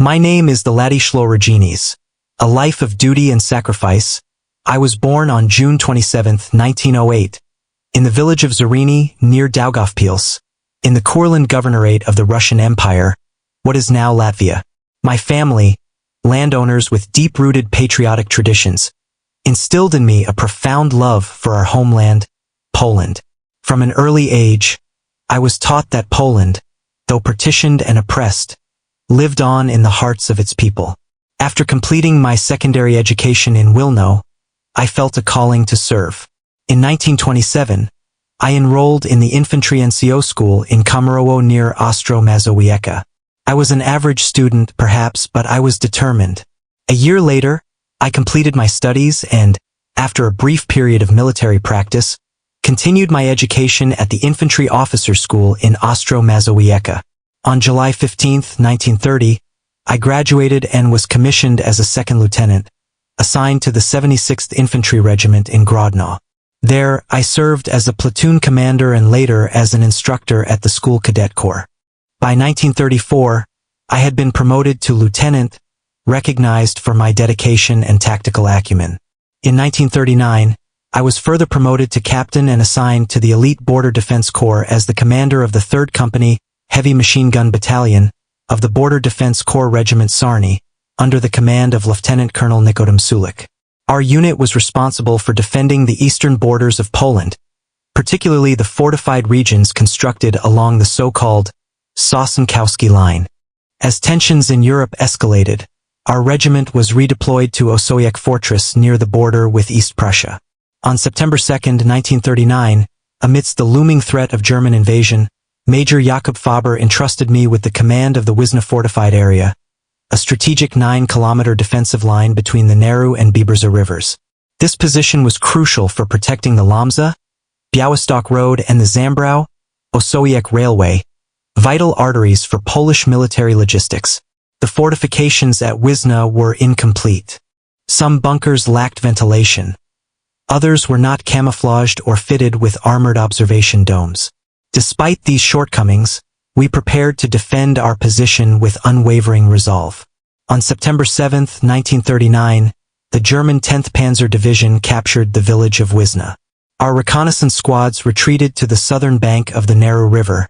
My name is Władysław Raginis. A life of duty and sacrifice. I was born on June 27, 1908, in the village of Zarini, near Daugavpils, in the Courland Governorate of the Russian Empire, what is now Latvia. My family, landowners with deep-rooted patriotic traditions, instilled in me a profound love for our homeland, Poland. From an early age, I was taught that Poland, though partitioned and oppressed, lived on in the hearts of its people. After completing my secondary education in Wilno, I felt a calling to serve. In 1927, I enrolled in the infantry NCO school in Komorowo near Ostro-Mazowiecka. I was an average student, perhaps, but I was determined. A year later, I completed my studies and, after a brief period of military practice, continued my education at the infantry officers' school in Ostro-Mazowiecka. On July 15, 1930, I graduated and was commissioned as a second lieutenant, assigned to the 76th Infantry Regiment in Grodno. There, I served as a platoon commander and later as an instructor at the School Cadet Corps. By 1934, I had been promoted to lieutenant, recognized for my dedication and tactical acumen. In 1939, I was further promoted to captain and assigned to the elite Border Defense Corps as the commander of the 3rd Company Heavy Machine Gun Battalion of the Border Defense Corps Regiment Sarny, under the command of Lieutenant Colonel Nikodem Sulik. Our unit was responsible for defending the eastern borders of Poland, particularly the fortified regions constructed along the so-called Sosnkowski Line. As tensions in Europe escalated, our regiment was redeployed to Wizna Fortress near the border with East Prussia. On September 2, 1939, amidst the looming threat of German invasion, Major Jakob Faber entrusted me with the command of the Wizna fortified area, a strategic 9-kilometer defensive line between the Narew and Biberza rivers. This position was crucial for protecting the Łomża, Białystok Road and the Zambrów, Osowiec Railway, vital arteries for Polish military logistics. The fortifications at Wizna were incomplete. Some bunkers lacked ventilation. Others were not camouflaged or fitted with armored observation domes. Despite these shortcomings, we prepared to defend our position with unwavering resolve. On September 7, 1939, the German 10th Panzer Division captured the village of Wizna. Our reconnaissance squads retreated to the southern bank of the Narew River,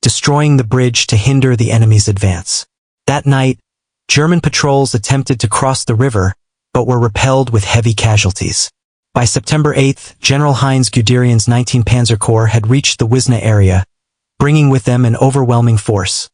destroying the bridge to hinder the enemy's advance. That night, German patrols attempted to cross the river, but were repelled with heavy casualties. By September 8, General Heinz Guderian's 19th Panzer Corps had reached the Wizna area, bringing with them an overwhelming force,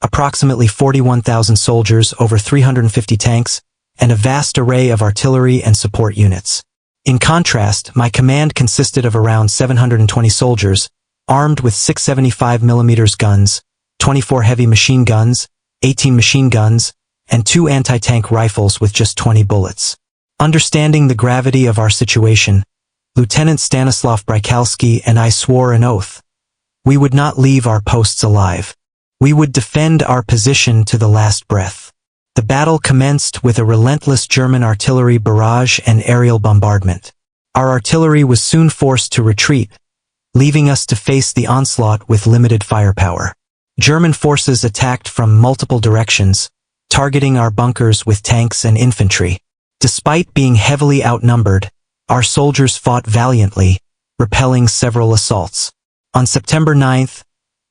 approximately 41,000 soldiers, over 350 tanks, and a vast array of artillery and support units. In contrast, my command consisted of around 720 soldiers, armed with 675mm guns, 24 heavy machine guns, 18 machine guns, and 2 anti-tank rifles with just 20 bullets. Understanding the gravity of our situation, Lieutenant Stanislaw Brykalski and I swore an oath. We would not leave our posts alive. We would defend our position to the last breath. The battle commenced with a relentless German artillery barrage and aerial bombardment. Our artillery was soon forced to retreat, leaving us to face the onslaught with limited firepower. German forces attacked from multiple directions, targeting our bunkers with tanks and infantry. Despite being heavily outnumbered, our soldiers fought valiantly, repelling several assaults. On September 9,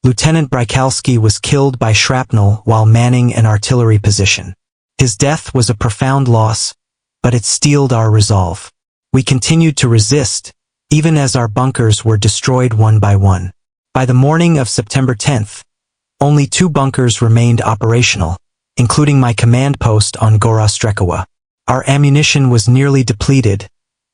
Lieutenant Brykalski was killed by shrapnel while manning an artillery position. His death was a profound loss, but it steeled our resolve. We continued to resist, even as our bunkers were destroyed one by one. By the morning of September 10, only 2 bunkers remained operational, including my command post on Góra Strekowa. Our ammunition was nearly depleted,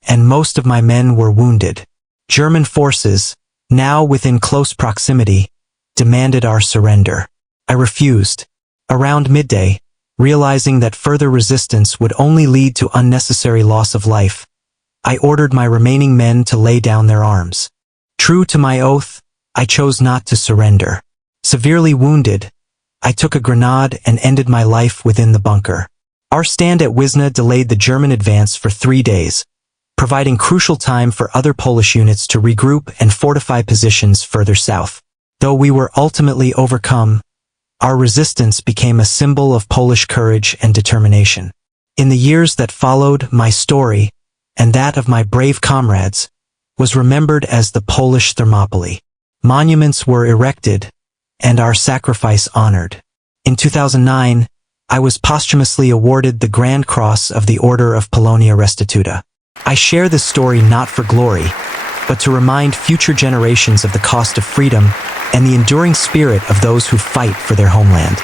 and most of my men were wounded. German forces, now within close proximity, demanded our surrender. I refused. Around midday, realizing that further resistance would only lead to unnecessary loss of life, I ordered my remaining men to lay down their arms. True to my oath, I chose not to surrender. Severely wounded, I took a grenade and ended my life within the bunker. Our stand at Wizna delayed the German advance for 3 days, providing crucial time for other Polish units to regroup and fortify positions further south. Though we were ultimately overcome, Our resistance became a symbol of Polish courage and determination. In the years that followed, my story, and that of my brave comrades, was remembered as the Polish Thermopylae. Monuments were erected, and our sacrifice honored. In 2009, I was posthumously awarded the Grand Cross of the Order of Polonia Restituta. I share this story not for glory, but to remind future generations of the cost of freedom and the enduring spirit of those who fight for their homeland.